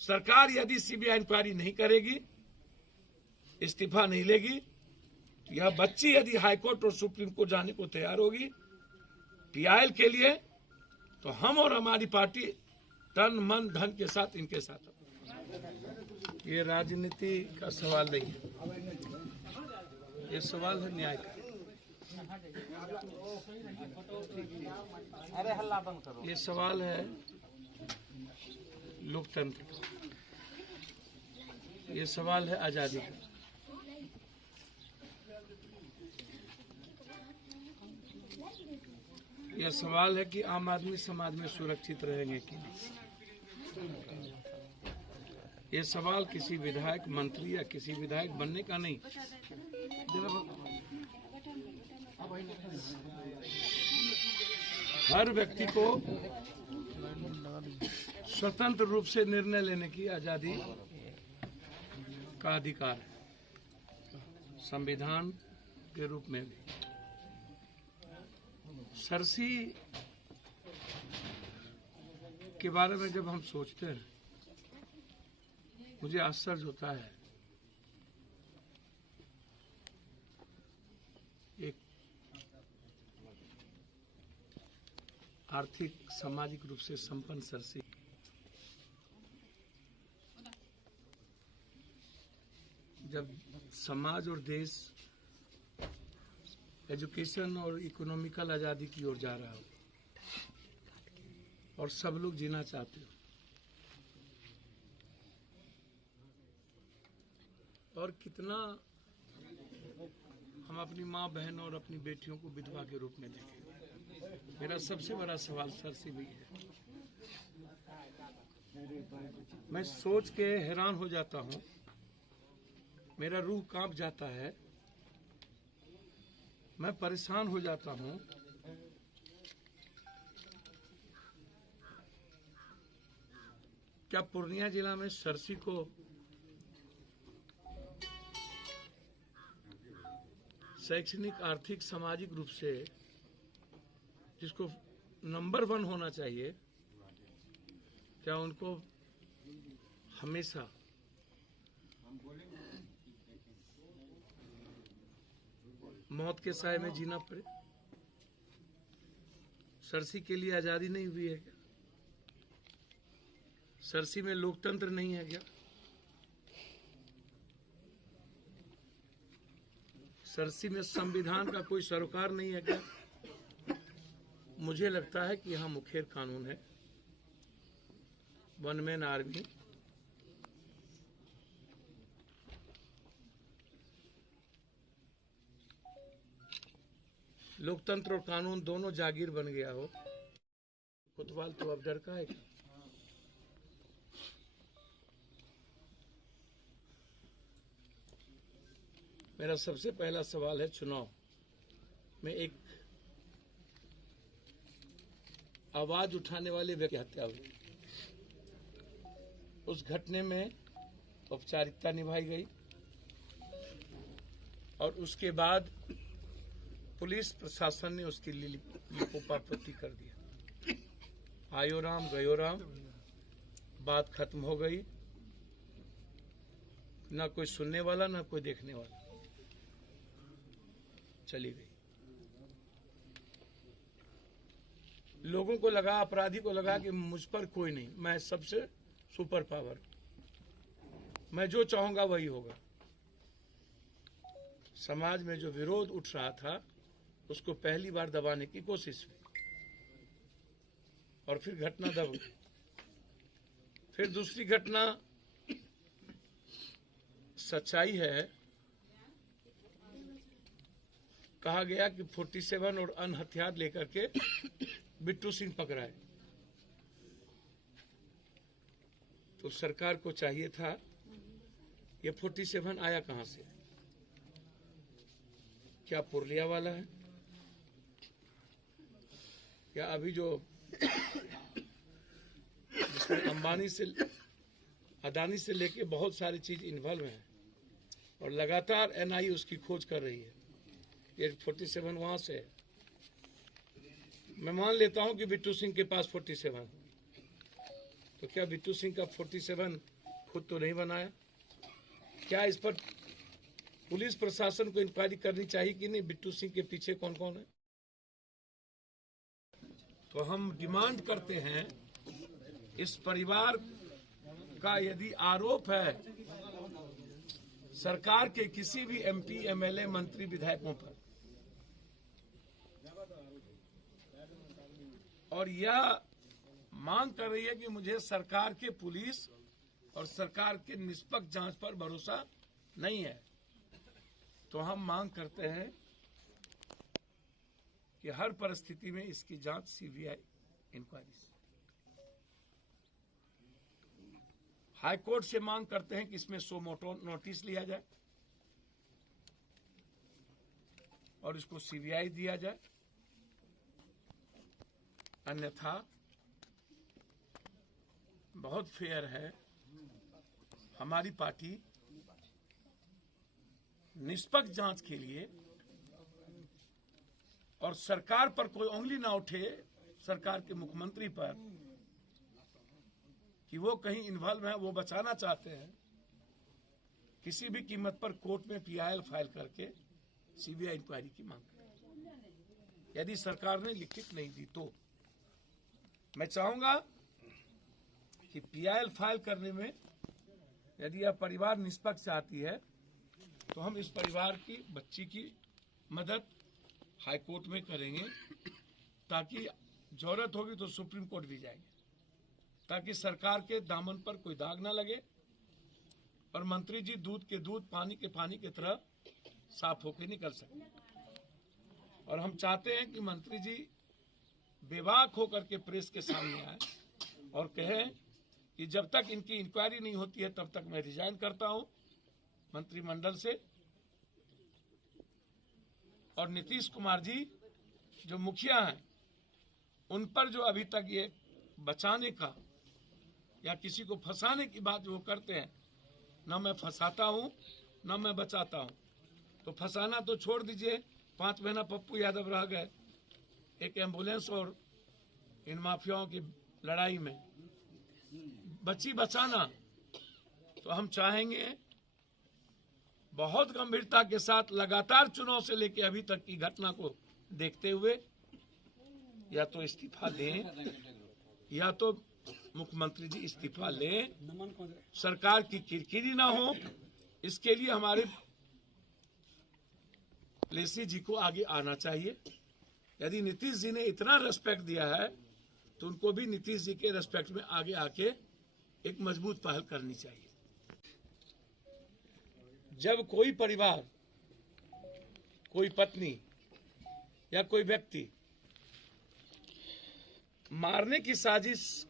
सरकार यदि CBI inquiry नहीं करेगी, इस्तीफा नहीं लेगी, तो यह बच्ची यदि हाईकोर्ट और सुप्रीम कोर्ट जाने को तैयार होगी पीआईएल के लिए, तो हम और हमारी पार्टी तन मन धन के साथ इनके साथ। ये राजनीति का सवाल नहीं है, ये सवाल है न्याय का। अरे हल्ला बंद करो। ये सवाल है लोकतंत्र का, ये सवाल है आजादी का। यह सवाल है कि आम आदमी समाज में सुरक्षित रहेंगे कि नहीं। ये सवाल किसी विधायक, मंत्री या किसी विधायक बनने का नहीं। हर व्यक्ति को स्वतंत्र रूप से निर्णय लेने की आजादी का अधिकार है, संविधान के रूप में भी। सरसी के बारे में जब हम सोचते हैं, मुझे आश्चर्य होता है। एक आर्थिक सामाजिक रूप से संपन्न सरसी जब समाज और देश एजुकेशन और इकोनॉमिकल आजादी की ओर जा रहा हो और सब लोग जीना चाहते हो, और कितना हम अपनी माँ बहन और अपनी बेटियों को विधवा के रूप में देखें। मेरा सबसे बड़ा सवाल सरसी भी है। मैं सोच के हैरान हो जाता हूँ, मेरा रूह कांप जाता है, मैं परेशान हो जाता हूँ। क्या पूर्णिया जिला में सरसी को शैक्षणिक, आर्थिक, सामाजिक रूप से जिसको नंबर 1 होना चाहिए, क्या उनको हमेशा मौत के साए में जीना पड़े? सरसी के लिए आजादी नहीं हुई है क्या? सरसी में लोकतंत्र नहीं है क्या? सरसी में संविधान का कोई सरोकार नहीं है क्या? मुझे लगता है कि यहाँ मुखेर कानून है, वन मैन आर्मी। लोकतंत्र और कानून दोनों जागीर बन गया हो, कोतवाल तो अब डर का है। मेरा सबसे पहला सवाल है, चुनाव में एक आवाज उठाने वाले व्यक्ति की हत्या हुई। उस घटने में औपचारिकता निभाई गई और उसके बाद पुलिस प्रशासन ने उसकी लिपोपार्पत्ति कर दिया। आयो राम गयो राम, बात खत्म हो गई। ना कोई सुनने वाला, ना कोई देखने वाला, चली गई। लोगों को लगा, अपराधी को लगा कि मुझ पर कोई नहीं, मैं सबसे सुपर पावर, मैं जो चाहूंगा वही होगा। समाज में जो विरोध उठ रहा था उसको पहली बार दबाने की कोशिश हुई और फिर घटना दब गई। फिर दूसरी घटना, सच्चाई है, कहा गया कि 47 और अन्य हथियार लेकर के बिट्टू सिंह पकड़ाए। तो सरकार को चाहिए था, ये 47 आया कहां से? क्या पुरलिया वाला है? क्या अभी जो जिसमें अंबानी से, अदानी से लेके बहुत सारी चीज इन्वॉल्व है और लगातार एनआईए उसकी खोज कर रही है। ये 47 वहां से है। मैं मान लेता हूं कि बिट्टू सिंह के पास 47, तो क्या बिट्टू सिंह का 47 खुद तो नहीं बनाया? क्या इस पर पुलिस प्रशासन को इंक्वायरी करनी चाहिए कि नहीं, बिट्टू सिंह के पीछे कौन कौन है? तो हम डिमांड करते हैं, इस परिवार का यदि आरोप है सरकार के किसी भी एमपी, एमएलए, मंत्री, विधायकों पर, और यह मांग कर रही है कि मुझे सरकार के पुलिस और सरकार के निष्पक्ष जांच पर भरोसा नहीं है, तो हम मांग करते हैं कि हर परिस्थिति में इसकी जांच सीबीआई इंक्वायरी से। हाई कोर्ट से मांग करते हैं कि इसमें सो मोटो नोटिस लिया जाए और इसको सीबीआई दिया जाए, अन्यथा बहुत फेयर है, हमारी पार्टी निष्पक्ष जांच के लिए और सरकार पर कोई उंगली ना उठे, सरकार के मुख्यमंत्री पर, कि वो कहीं इन्वॉल्व है, वो बचाना चाहते हैं, किसी भी कीमत पर कोर्ट में पीआईएल फाइल करके सीबीआई इंक्वायरी की मांग करें। यदि सरकार ने लिखित नहीं दी तो मैं चाहूंगा कि पीआईएल फाइल करने में यदि यह परिवार निष्पक्ष चाहती है तो हम इस परिवार की बच्ची की मदद हाई कोर्ट में करेंगे, ताकि जरूरत होगी तो सुप्रीम कोर्ट भी जाएंगे, ताकि सरकार के दामन पर कोई दाग ना लगे और मंत्री जी दूध के दूध, पानी के पानी की तरह साफ होकर निकल सके। और हम चाहते हैं कि मंत्री जी बेबाक होकर के प्रेस के सामने आए और कहें कि जब तक इनकी इंक्वायरी नहीं होती है तब तक मैं रिजाइन करता हूं मंत्रिमंडल से। और नीतीश कुमार जी जो मुखिया हैं, उन पर जो अभी तक ये बचाने का या किसी को फंसाने की बात वो करते हैं, ना मैं फंसाता हूं ना मैं बचाता हूं, तो फंसाना तो छोड़ दीजिए, 5 महीना पप्पू यादव रह गए एक एम्बुलेंस और इन माफियाओं की लड़ाई में, बची बचाना। तो हम चाहेंगे बहुत गंभीरता के साथ लगातार चुनाव से लेकर अभी तक की घटना को देखते हुए या तो इस्तीफा दें या तो मुख्यमंत्री जी इस्तीफा लें, सरकार की किरकिरी ना हो। इसके लिए हमारे लेसी जी को आगे आना चाहिए। यदि नीतीश जी ने इतना रेस्पेक्ट दिया है तो उनको भी नीतीश जी के रेस्पेक्ट में आगे आके एक मजबूत पहल करनी चाहिए। जब कोई परिवार, कोई पत्नी या कोई व्यक्ति मारने की साजिश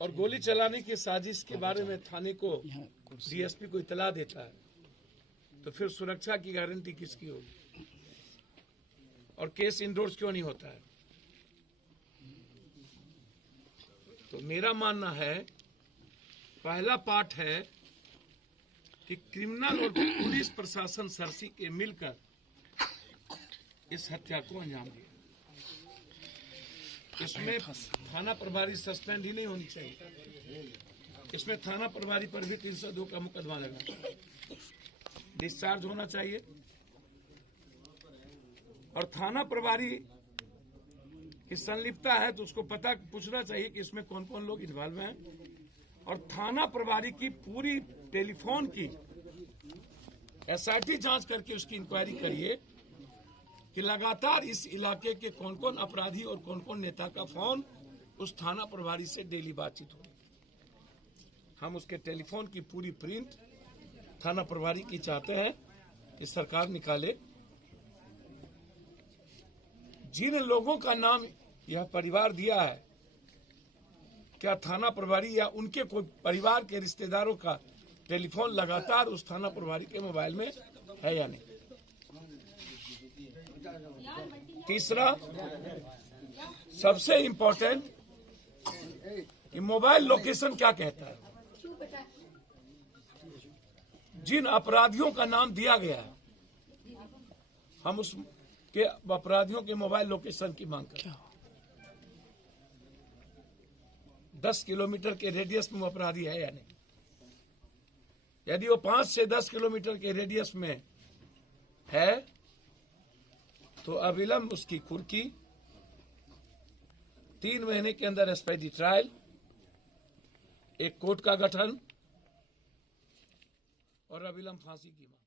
और गोली चलाने की साजिश के बारे में थाने को, डीएसपी को इतला देता है, तो फिर सुरक्षा की गारंटी किसकी होगी? और केस इंडोर्स क्यों नहीं होता है? तो मेरा मानना है, पहला पार्ट है कि क्रिमिनल और पुलिस प्रशासन सरसी के मिलकर इस हत्या को अंजाम दिया। इसमें थाना प्रभारी सस्पेंड ही नहीं होनी चाहिए, इसमें थाना प्रभारी पर भी 302 का मुकदमा लगा, डिस्चार्ज होना चाहिए। और थाना प्रभारी की संलिप्तता है तो उसको पता पूछना चाहिए कि इसमें कौन कौन लोग इन्वॉल्व हैं, और थाना प्रभारी की पूरी टेलीफोन की एसआईटी जांच करके उसकी इंक्वायरी करिए कि लगातार इस इलाके के कौन कौन अपराधी और कौन कौन नेता का फोन उस थाना प्रभारी से डेली बातचीत हो। हम उसके टेलीफोन की पूरी प्रिंट थाना प्रभारी की चाहते हैं कि सरकार निकाले। जिन लोगों का नाम यह परिवार दिया है, क्या थाना प्रभारी या उनके कोई परिवार के रिश्तेदारों का टेलीफोन लगातार उस थाना प्रभारी के मोबाइल में है या नहीं? तीसरा, सबसे इंपॉर्टेंट, कि मोबाइल लोकेशन क्या कहता है। जिन अपराधियों का नाम दिया गया है, हम उस के अपराधियों के मोबाइल लोकेशन की मांग करते हैं। 10 किलोमीटर के रेडियस में वो अपराधी है या नहीं। यदि वो 5 से 10 किलोमीटर के रेडियस में है तो अविलंब उसकी कुर्की, 3 महीने के अंदर एक्सपेडी ट्रायल, एक कोर्ट का गठन और अविलंब फांसी की मांग।